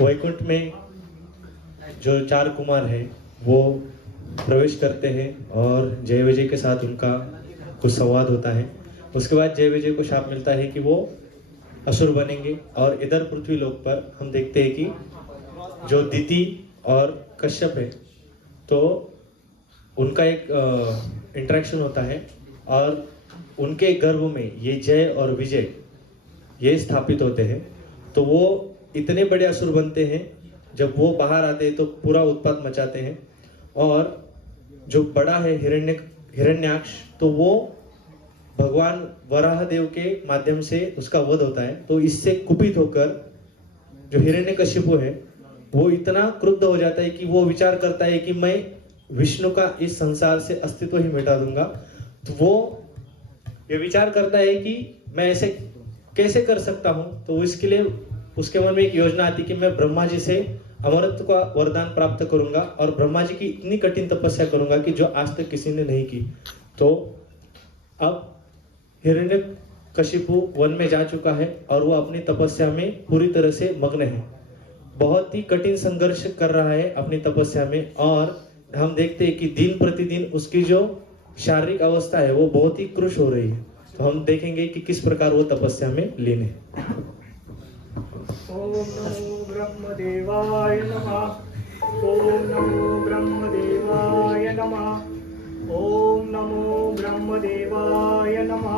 वैकुंठ में जो 4 कुमार हैं वो प्रवेश करते हैं और जय विजय के साथ उनका कुछ संवाद होता है। उसके बाद जय विजय को शाप मिलता है कि वो असुर बनेंगे और इधर पृथ्वी लोक पर हम देखते हैं कि जो दिति और कश्यप है तो उनका एक इंटरेक्शन होता है और उनके गर्भ में ये जय और विजय ये स्थापित होते हैं। तो वो इतने बड़े असुर बनते हैं, जब वो बाहर आते हैं तो पूरा उत्पात मचाते हैं। और जो बड़ा है हिरण्याक्ष, तो वो भगवान वराह देव के माध्यम से उसका वध होता है। तो इससे कुपित होकर जो हिरण्यकशिपु है वो इतना क्रुद्ध हो जाता है कि वो विचार करता है कि मैं विष्णु का इस संसार से अस्तित्व ही मिटा दूंगा। तो वो ये विचार करता है कि मैं ऐसे कैसे कर सकता हूं। तो इसके लिए उसके मन में एक योजना आती कि मैं ब्रह्मा जी से अमरत्व का वरदान प्राप्त करूंगा और ब्रह्मा जी की इतनी कठिन तपस्या करूंगा कि जो आज तक किसी ने नहीं की। तो अब हिरण्यकशिपु वन में जा चुका है और वो अपनी तपस्या में पूरी तरह से मग्न है, बहुत ही कठिन संघर्ष कर रहा है अपनी तपस्या में। और हम देखते हैं कि दिन प्रतिदिन उसकी जो शारीरिक अवस्था है वो बहुत ही क्रुश हो रही है। तो हम देखेंगे कि किस प्रकार वो तपस्या में लीन है। ओम नमो ब्रह्मदेवाय नमः। ओम नमो ब्रह्मदेवाय नमः। ओम नमो ब्रह्मदेवाय नमः।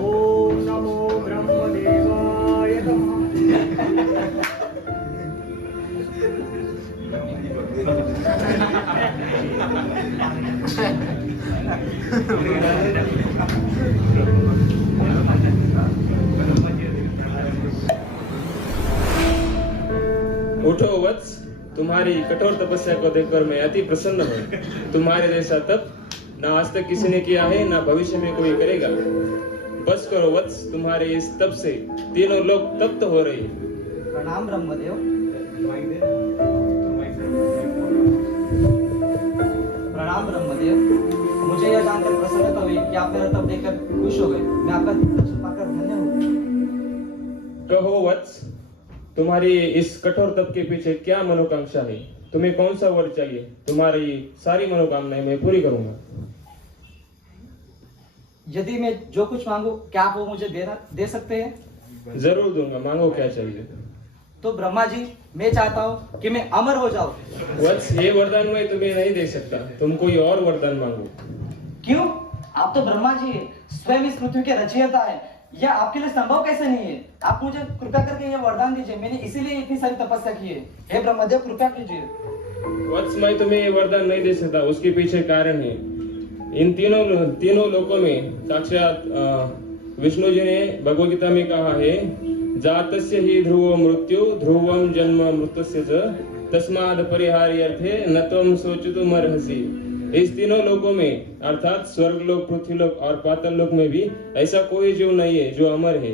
ओम नमो ब्रह्मदेवाय नमः। उठो वत्स, तुम्हारी कठोर तपस्या को देखकर मैं अति प्रसन्न हूँ। तुम्हारे जैसा तप ना आज तक किसी ने किया है ना भविष्य में कोई करेगा। बस करो वत्स, तुम्हारे इस तप से तीनों लोग तप्त हो रहे हैं। प्रणाम ब्रह्मदेव। प्रणाम ब्रह्मदेव। मुझे यह जानकर प्रसन्नता हुई कि आप मेरा तप देखकर खुश हो गए। मैं आपका दर्शन पाकर धन्य हूँ। कहो वत्स, तुम्हारी इस कठोर तप के पीछे क्या मनोकांक्षा है? तुम्हें कौन सा वर चाहिए? तुम्हारी सारी मनोकामनाएं मैं पूरी करूंगा। यदि मैं जो कुछ मांगू क्या आप वो मुझे दे सकते हैं? जरूर दूंगा, मांगो क्या चाहिए। तो ब्रह्मा जी, मैं चाहता हूँ कि मैं अमर हो जाऊं। वत्स, ये वरदान मैं तुम्हें नहीं दे सकता, तुम कोई और वरदान मांगो। क्यों? आप तो ब्रह्मा जी हैं, स्वयं इस पृथ्वी के रचयिता है। यह आपके लिए संभव कैसे नहीं है? आप मुझे कृपया करके यह वरदान दीजिए। मैंने इसीलिए इतनी सारी तपस्या की है। हे ब्रह्मदेव, कृपया कीजिए। वत्स, मैं तुम्हें ये वरदान नहीं दे सकता, उसके पीछे कारण है। इन तीनों लोकों में साक्षात विष्णु जी ने भगवद गीता में कहा है, जातस्य ही ध्रुवो मृत्यु ध्रुवम जन्म मृतस्य च तस्माद् परिहार्यर्थे न त्वं शोचितुमर्हसि। इस तीनों लोकों में अर्थात स्वर्ग लोक, पृथ्वी लोक और पाताल लोक में भी ऐसा कोई जीव नहीं है जो अमर है।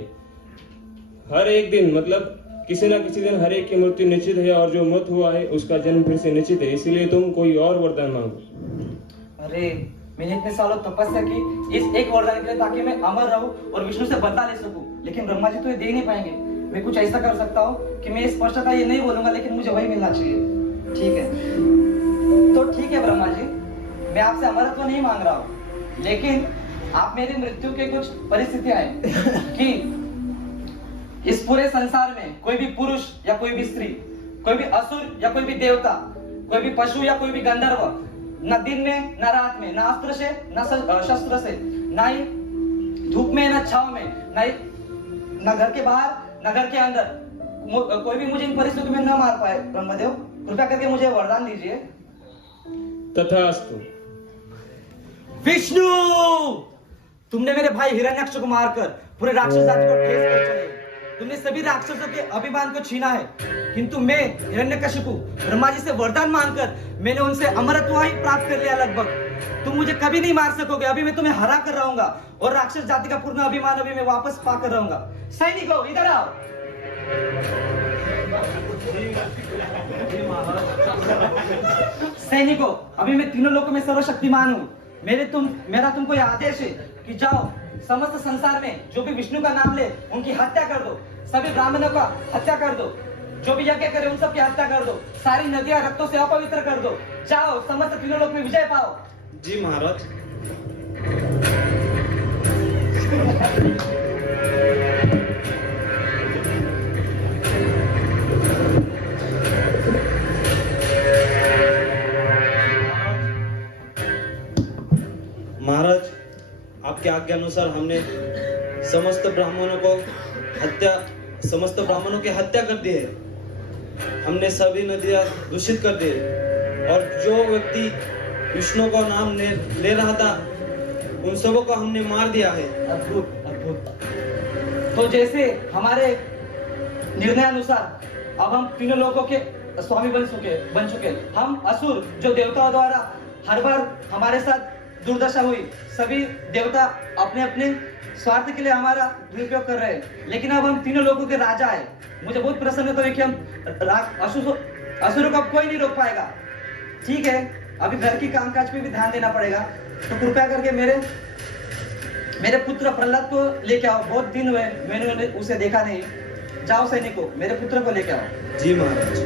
हर एक दिन मतलब किसी न किसी दिन हर एक की मृत्यु निश्चित है और जो मृत हुआ है उसका जन्म फिर से निश्चित है। इसीलिए तुम कोई और वरदान मांगो। अरे, मैंने इतने सालों तपस्या की इस एक वरदान के लिए ताकि मैं अमर रहूं और विष्णु से बदला ले सकूं। लेकिन ब्रह्मा जी तो ये दे नहीं पाएंगे। मैं कुछ ऐसा कर सकता हूँ कि मैं स्पष्टता ये नहीं बोलूंगा, लेकिन मुझे वही मिलना चाहिए। ठीक है, तो ठीक है ब्रह्मा जी, मैं आपसे अमरत्व नहीं मांग रहा हूँ, लेकिन आप मेरी मृत्यु के कुछ परिस्थितियां हैं कि इस पूरे संसार में कोई भी पुरुष या कोई भी स्त्री, कोई भी असुर या कोई भी देवता, कोई भी पशु या कोई भी गंधर्व, न दिन में न रात में, न अस्त्र से न शस्त्र से, न ही धूप में न छाव में, न घर के बाहर न घर के अंदर, कोई भी मुझे इन परिस्थितियों में न मार पाए। ब्रह्मदेव, कृपया करके मुझे वरदान दीजिए। तथास्तु। विष्णु, तुमने मेरे भाई हिरण्याक्ष को मारकर पूरे राक्षस जाति को ठेस पहुंचाई। तुमने सभी राक्षसों के अभिमान को छीना है, किंतु मैं हिरण्यकशिपु ब्रह्मा जी से वरदान मांगकर मैंने उनसे अमरत्व ही प्राप्त कर लिया लगभग। तुम मुझे कभी नहीं मार सकोगे। अभी मैं तुम्हें हरा कर रहूंगा और राक्षस जाति का पूर्ण अभिमान अभी मैं वापस पाकर रहूंगा। सैनिकों, इधर आओ। सैनिकों, अभी मैं तीनों लोकों में सर्वशक्तिमान हूँ। मेरा तुमको यह आदेश है कि जाओ, समस्त संसार में जो भी विष्णु का नाम ले उनकी हत्या कर दो, सभी ब्राह्मणों का हत्या कर दो। जो भी यज्ञ करे उन सब की हत्या कर दो, सारी नदियां रक्तों से अपवित्र कर दो, जाओ समस्त तीनों लोक में विजय पाओ। जी महाराज। महाराज, आपके आज्ञा अनुसार हमने समस्त ब्राह्मणों की हत्या कर दी है। हमने सभी नदियां दूषित कर दी है और जो व्यक्ति विष्णु का नाम ले रहा था उन सबों को हमने मार दिया है। अद्भुत अद्भुत। तो जैसे हमारे निर्णय अनुसार अब हम तीनों लोगों के स्वामी बन चुके। हम असुर जो देवताओं द्वारा हर बार हमारे साथ दुर्दशा हुई, सभी देवता अपने अपने स्वार्थ के लिए हमारा दुरुपयोग कर रहे हैं, लेकिन अब हम तीनों लोगों के राजा है। मुझे बहुत प्रसन्नता हुई कि हम असुरों को अब कोई नहीं रोक पाएगा। ठीक है, अभी घर की कामकाज पे भी ध्यान देना पड़ेगा, तो कृपया करके मेरे पुत्र प्रहलाद को लेके आओ। बहुत दिन हुए मैंने उसे देखा नहीं। जाओ सैनिकों, मेरे पुत्र को लेके आओ। जी महाराज।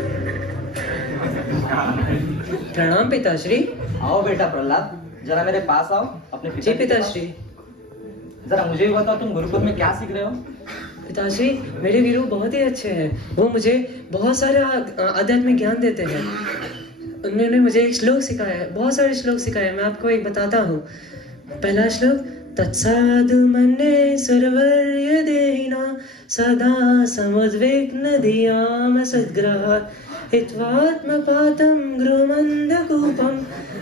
प्रणाम पिताश्री। आओ बेटा प्रहलाद, जरा मेरे पास आओ। अपने जी पिताश्री। जरा मुझे भी बताओ, तुम गुरुकुल में क्या सीख रहे हो? पिताश्री, मेरे गुरु बहुत ही अच्छे हैं। वो मुझे बहुत सारा आध्यात्मिक ज्ञान देते हैं। उन्होंने मुझे एक श्लोक सिखाया है, बहुत सारे श्लोक सिखाए हैं। मैं आपको एक बताता हूँ। पहला श्लोक, तत्साधु मन्ये सर्वर्य देहिना सदा समुद्विग्न धियाम सद्ग्रहात् हित्वात्मपातं गृहमन्धकूपं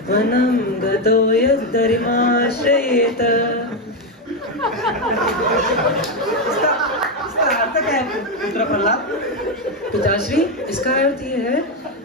वनं गतो यद्दरिमाश्रयेत। इसका अर्थ क्या है पुत्र प्रहलाद? पिताश्री, इसका अर्थ ये है,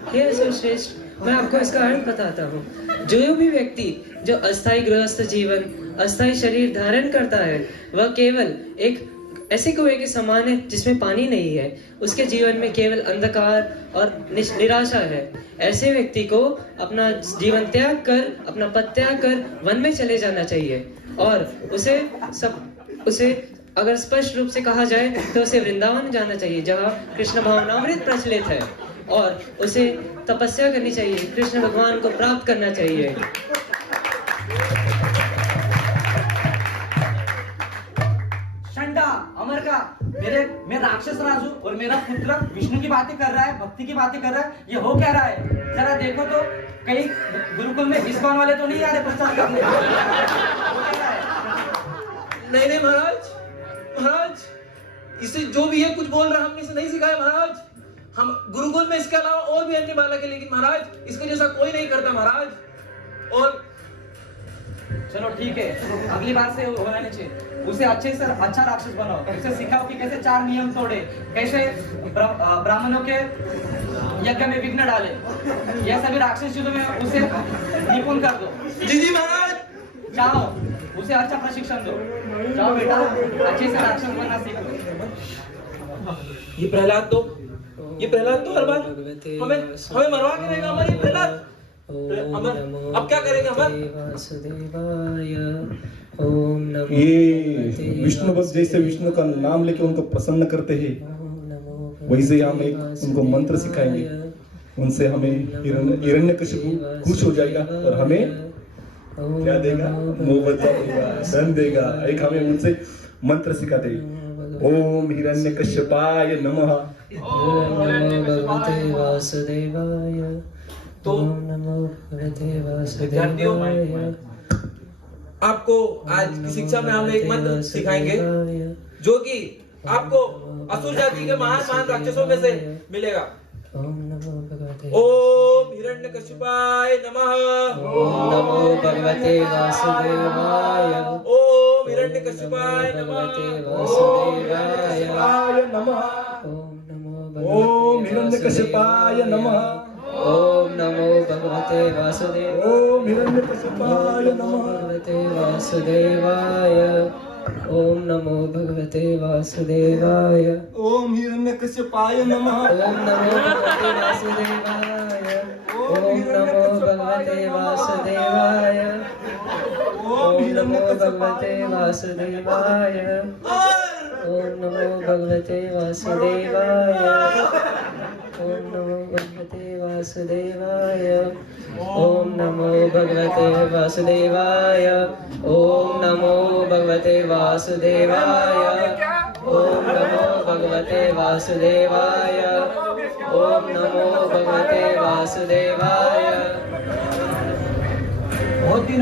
हे असुरश्रेष्ठ, मैं आपको इसका अर्थ बताता हूँ। जो भी व्यक्ति जो अस्थायी गृहस्थ जीवन, अस्थायी शरीर धारण करता है, वह केवल एक ऐसे कुएं के समान है जिसमें पानी नहीं है। उसके जीवन में केवल अंधकार और निराशा है। ऐसे व्यक्ति को अपना जीवन त्याग कर, अपना पद त्याग कर वन में चले जाना चाहिए। और उसे अगर स्पष्ट रूप से कहा जाए तो उसे वृंदावन जाना चाहिए, जहाँ कृष्ण भावनामृत प्रचलित है, और उसे तपस्या करनी चाहिए, कृष्ण भगवान को प्राप्त करना चाहिए। शंडा, अमर का, मैं राक्षस राजू और मेरा पुत्र विष्णु की बातें कर रहा है, भक्ति की बातें कर रहा है। ये हो क्या रहा है? जरा देखो तो, कहीं गुरुकुल में इस्कॉन वाले तो नहीं आ रहे प्रचार करने? नहीं महाराज, इसे जो भी है कुछ बोल रहा है, हमने इसे नहीं सिखाया महाराज। हम गुरुकुल में इसके अलावा और भी अन्य बालक है, लेकिन महाराज इसके जैसा कोई नहीं करता महाराज। और चलो ठीक है, अगली बार से होना नहीं चाहिए। उसे अच्छे से अच्छा राक्षस बनाओ, उसे सिखाओ कि कैसे 4 नियम तोड़े, कैसे ब्राह्मणों के यज्ञ में विघ्न डाले। यह सभी राक्षस युद्ध में उसे निपुण कर दो। जी महाराज। जाओ, उसे अच्छा प्रशिक्षण दो। जाओ बेटा, अच्छे से राक्षस बनना सीखो। ये प्रहलाद तो हर बार हमें मरवा के रहेगा। हमारी प्रहलाद अमर, अब क्या करेंगे अमर? ये विष्णु भक्त जैसे विष्णु का नाम लेके उनको प्रसन्न करते हैं, वैसे हम एक उनको मंत्र सिखाएंगे। उनसे हमें हिरण्यकशिपु खुश हो जाएगा और हमें क्या देगा? मोहब्बत देगा, धन देगा। एक हमें उनसे मंत्र सिखाते हैं, ओम हिरण्यकश्यपाय नमः। ओम नमो भगवते वासुदेवाय। तो वासुदेवाय। आपको आज की शिक्षा में हम एक मंत्र सिखाएंगे, जो कि आपको असुर जाति के महान राक्षसों में से मिलेगा। ओम नमो भगवते ओम हिरण्यकशिपाय नमः। ओम नमो भगवते वासुदेवाय। ओम हिरण्यकशिपाय नमः। वासुदेवाय नमः। ओम नमो ओम हिरण्यकशिपाय नमः। ओम नमो भगवते वासुदेवाय। ओम हिरण्यकशिपाय नमः। भगवते वासुदेवाय। ओम नमो भगवते वासुदेवाय। ओम हिरण्यकशिपाय नमः। ओम नमो भगवते वासुदेवाय। ओम नमो भगवते वासुदेवाय। ओम नमो भगवते वासुदेवाय। ओम नमो भगवते वासुदेवाय। वासुदेवाय ओम नमो भगवते वासुदेवाय ओम नमो भगवते वासुदेवाय ओम नमो भगवते वासुदेवाय ओम नमो भगवते वासुदेवाय। बहुत दिन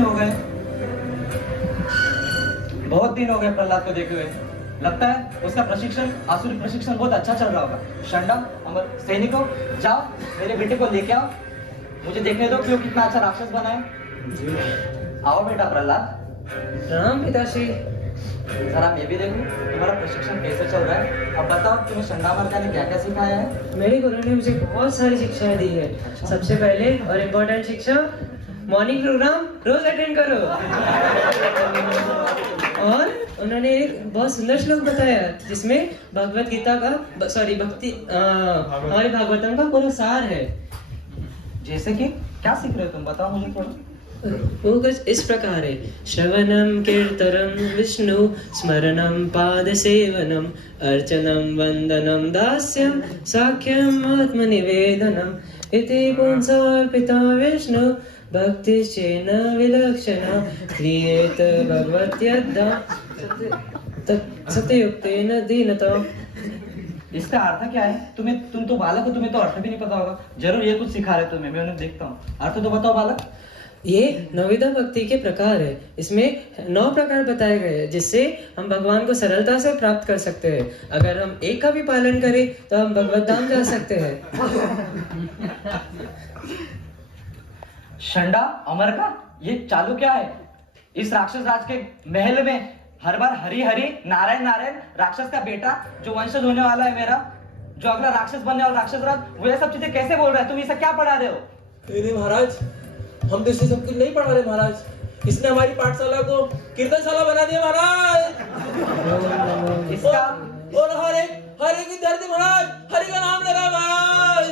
हो गए प्रहलाद को देखे हुए। लगता है उसका प्रशिक्षण आसुरी प्रशिक्षण बहुत अच्छा चल रहा होगा। शंडा अमर सैनिकों, जाओ मेरे बेटे को लेके आओ, मुझे देखने दो कि वो कितना अच्छा राक्षस बना है। आओ बेटा प्रहलाद। राम पिताश्री। जरा मैं भी देखूं तुम्हारा प्रशिक्षण कैसे चल रहा है। अब बताओ तुम्हें शंडा मर्का ने क्या क्या सिखाया है। मेरे गुरु ने मुझे बहुत सारी शिक्षाएं दी है। सबसे पहले और इम्पोर्टेंट शिक्षा, मॉर्निंग प्रोग्राम रोज अटेंड करो। और उन्होंने एक बहुत सुंदर श्लोक बताया जिसमें भगवत गीता का भक्ति हमारे भागवतम का पूरा सार है। जैसे कि क्या सीख रहे हो तुम, बताओ मुझे थोड़ा। वो कुछ इस प्रकार है, श्रवणम कीर्तनम विष्णु स्मरणम पाद सेवनम अर्चनम वंदनम दास्यम साख्यम आत्मनिवेदनम इति पुंसार्पिता विष्णु भक्तिश्चेन विलक्षणा क्रियेत भगवत्यद्धा सत्ययुक्तेन दीनता। इसका अर्थ क्या है? तुम तो बालक हो, तुम्हें तो अर्थ भी नहीं पता होगा। जरूर ये कुछ सिखा रहे तुम्हें, मैं उन्हें देखता हूँ। अर्थ तो बताओ बालक। ये नवविधा भक्ति के प्रकार है। इसमें 9 प्रकार बताए गए हैं जिससे हम भगवान को सरलता से प्राप्त कर सकते हैं। अगर हम एक का भी पालन करें तो हम भगवत धाम जा सकते हैं। शंडा अमर का ये चालू क्या है? इस राक्षस राज के महल में हर बार हरि हरि नारायण नारायण, राक्षस का बेटा जो वंशज होने वाला है मेरा, जो अगला राक्षस बनने वाला राक्षस राज, वो ये सब चीजें कैसे बोल रहा है? तुम ये सब क्या पढ़ा रहे हो? नहीं महाराज, हम तो इसे सब कुछ नहीं पढ़ा रहे महाराज। इसने हमारी पाठशाला को कीर्तनशाला बना दिया महाराज। इसका और हरे की धरती महाराज, हरि का नाम ले रहा है महाराज।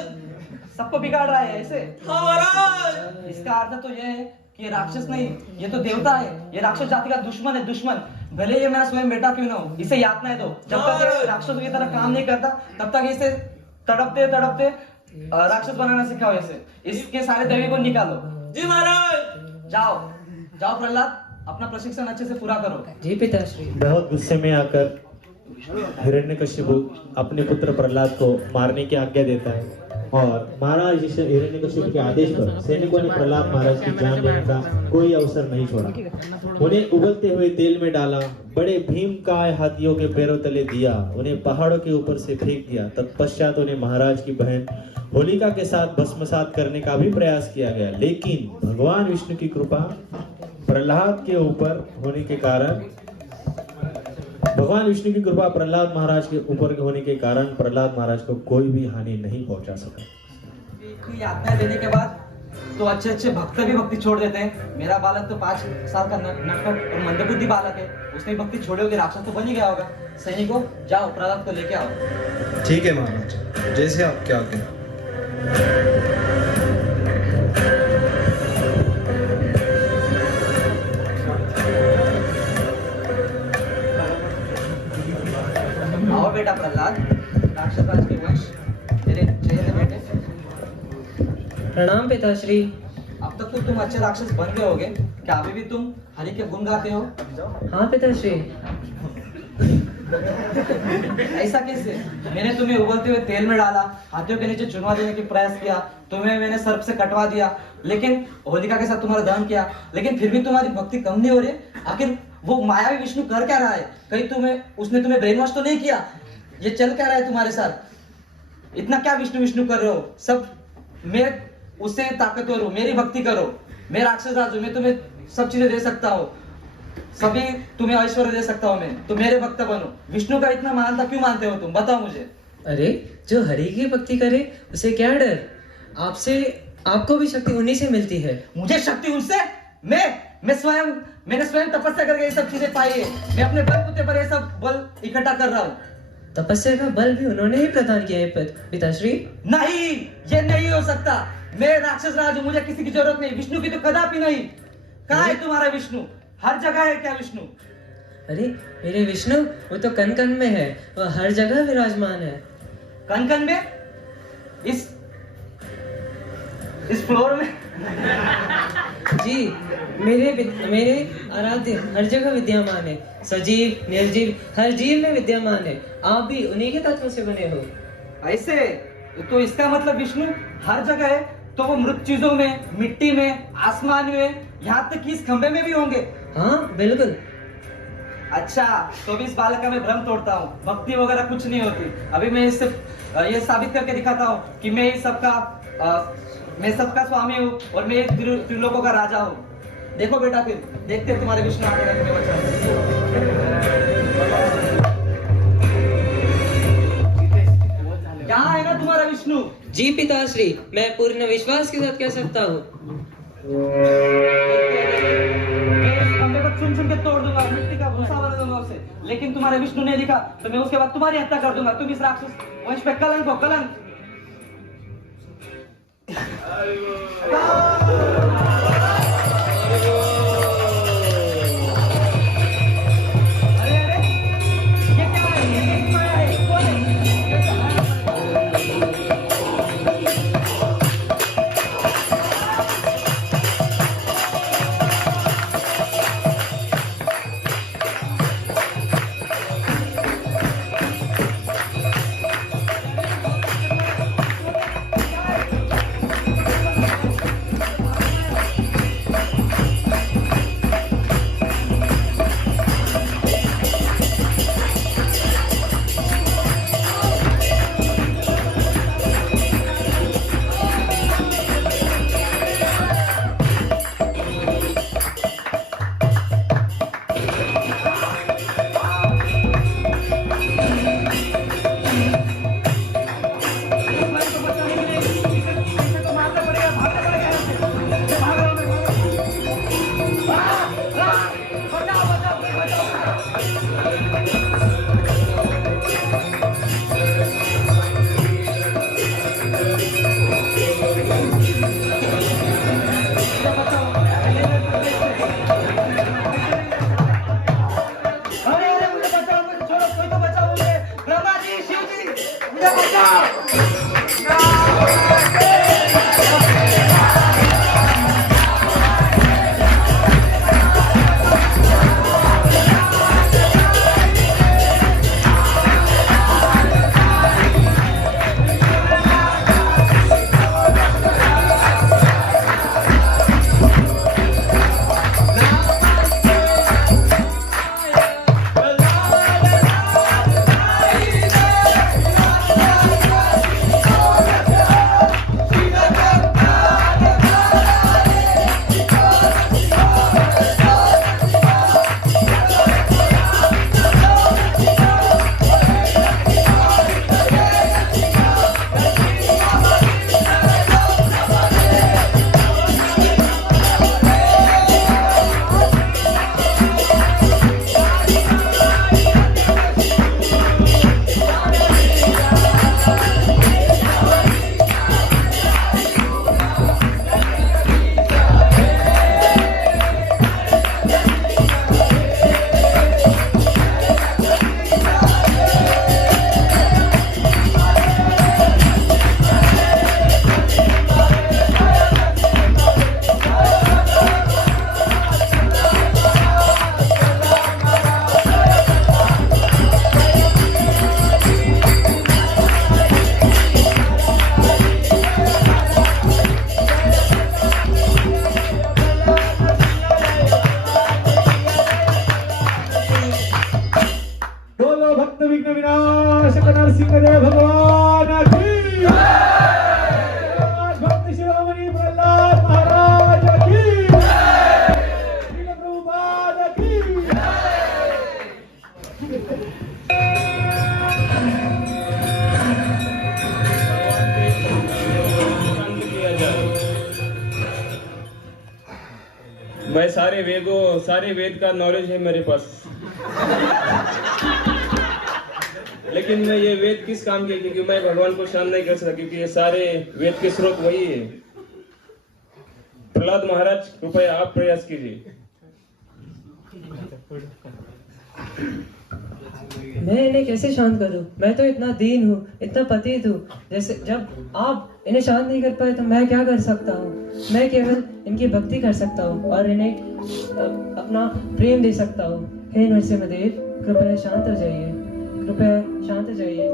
सबको बिगाड़ रहा है ऐसे। हाँ महाराज। इसका अर्थ तो यह है कि ये राक्षस नहीं, ये तो देवता है। ये राक्षस जाति का दुश्मन है, दुश्मन। भले ये मेरा स्वयं बेटा क्यों ना हो, इसे यातनाएं दो। जब तक ये राक्षसों की तरह काम नहीं करता तब तक इसे तड़पते तड़पते राक्षस बनाना सिखाओ। इसे इसके सारे दैवी को निकालो। जी महाराज। जाओ जाओ प्रहलाद, अपना प्रशिक्षण अच्छे से पूरा करो। जी पिताश्री। बहुत गुस्से में आकर हिरण्यकशिपु अपने पुत्र प्रहलाद को मारने की आज्ञा देता है और महाराज हिरण्यकशिपु के आदेश पर सैनिकों ने प्रहलाद महाराज की जान लेने का कोई अवसर नहीं छोड़ा। उन्हें उबलते हुए तेल में डाला, बड़े भीमकाय हाथियों के पैरों तले दिया, उन्हें पहाड़ों के ऊपर से फेंक दिया। तत्पश्चात उन्हें महाराज की बहन होलिका के साथ भस्मसात करने का भी प्रयास किया गया, लेकिन भगवान विष्णु की कृपा प्रहलाद के ऊपर होने के कारण प्रहलाद महाराज को कोई भी हानि नहीं पहुंचा सका। यातनाएं देने के बाद तो अच्छे अच्छे भक्त भी भक्ति छोड़ देते हैं। मेरा बालक तो 5 साल का नटखट और मंदबुद्धि बालक है, उसने भक्ति छोड़ी होगी, राक्षस तो बन ही गया होगा। सैनिकों, जाओ प्रहलाद को लेके आओ। ठीक है महाराज, जैसे आप क्या कहें। आओ बेटा प्रहलाद, राक्षस राज के वंश तेरे चेहरे बेटे। प्रणाम पिताश्री। अब तक तो तुम अच्छे राक्षस बन गए होगे, क्या अभी भी तुम हरि के गुण गाते हो? हाँ पिताश्री। ऐसा कैसे? मैंने तुम्हें उबलते हुए तेल में डाला, हाथियों के नीचे चुनवा देने की प्रयास किया, तुम्हें मैंने सर्प से कटवा दिया, लेकिन होलिका के साथ तुम्हारा दहन किया, लेकिन फिर भी तुम्हारी भक्ति कम नहीं हो रही। आखिर वो मायावी विष्णु कर क्या रहा है? कहीं उसने तुम्हें ब्रेन वॉश तो नहीं किया? ये चल क्या रहा है तुम्हारे साथ? इतना क्या विष्णु विष्णु कर रहे हो? सब मैं उससे ताकतवर हूँ, मेरी भक्ति करो। मैं राक्षस राज हूँ, मैं तुम्हें सब चीजें दे सकता हूँ, सभी तुम्हें ऐश्वर्य दे सकता हूँ मैं, तुम मेरे भक्त बनो। विष्णु का इतना महानता क्यों मानते हो तुम, बताओ मुझे। अरे जो हरि की भक्ति करे उसे क्या डर? आपको भी शक्ति उन्हीं से मिलती है। मुझे शक्ति उनसे? मैंने स्वयं तपस्या करके ये सब चीजें पाई है। मैं अपने बलबूते पर ये सब बल इकट्ठा कर रहा हूँ। तपस्या का बल भी उन्होंने ही प्रदान किया है पिताश्री। नहीं, ये नहीं हो सकता। मैं राक्षस राज हूँ, मुझे किसी की जरूरत नहीं, विष्णु की तो कदापि नहीं। कहाँ है तुम्हारा विष्णु? हर जगह है क्या विष्णु? अरे मेरे विष्णु वो तो कन कन में है, वो हर जगह विराजमान है। कन कन में? इस इस फ्लोर में? जी, मेरे आराध्य हर जगह विद्यमान है, सजीव निर्जीव हर जीव में विद्यमान है। आप भी उन्हीं के तत्व से बने हो। ऐसे तो इसका मतलब विष्णु हर जगह है, तो वो मृत चीजों में, मिट्टी में, आसमान में, यहाँ तक कि इस खंबे में भी होंगे। हाँ बिल्कुल। अच्छा, तो भी इस बालक का मैं भ्रम तोड़ता हूँ, भक्ति वगैरह कुछ नहीं होती। अभी मैं इससे ये साबित करके दिखाता हूँ कि मैं सबका स्वामी हूँ और मैं त्रिलोकों का राजा हूँ। देखो बेटा, फिर देखते हैं तुम्हारे विष्णु आगे के बच्चा। यहाँ है ना तुम्हारा विष्णु? जी पिताश्री, मैं पूर्ण विश्वास के साथ कह सकता हूँ। खंबे को चुन चुन के तोड़ दूंगा, मिट्टी का भूसा बना दूंगा उसे, लेकिन तुम्हारे विष्णु ने दिखा तो मैं उसके बाद तुम्हारी हत्या कर दूंगा। तुम इस राक्षस वंश पे कलंक हो, कलंक। अरे अरे, ये क्या है? ये किस माया है? कौन है? मैं सारे वेद का नॉलेज है मेरे पास, लेकिन मैं ये वेद किस काम के, क्योंकि मैं भगवान को शांत नहीं कर सकता, क्योंकि ये सारे वेद के स्रोत वही है। प्रहलाद महाराज कृपया आप प्रयास कीजिए। मैं इन्हें कैसे शांत करूं? मैं तो इतना दीन हूँ, इतना पतित हूँ। जैसे जब आप इन्हें शांत नहीं कर पाए तो मैं क्या कर सकता हूँ? मैं केवल इनकी भक्ति कर सकता हूँ और इन्हें अपना प्रेम दे सकता हूँ। हे नरसिंहदेव, कृपया शांत हो जाइए, कृपया शांत हो जाइए।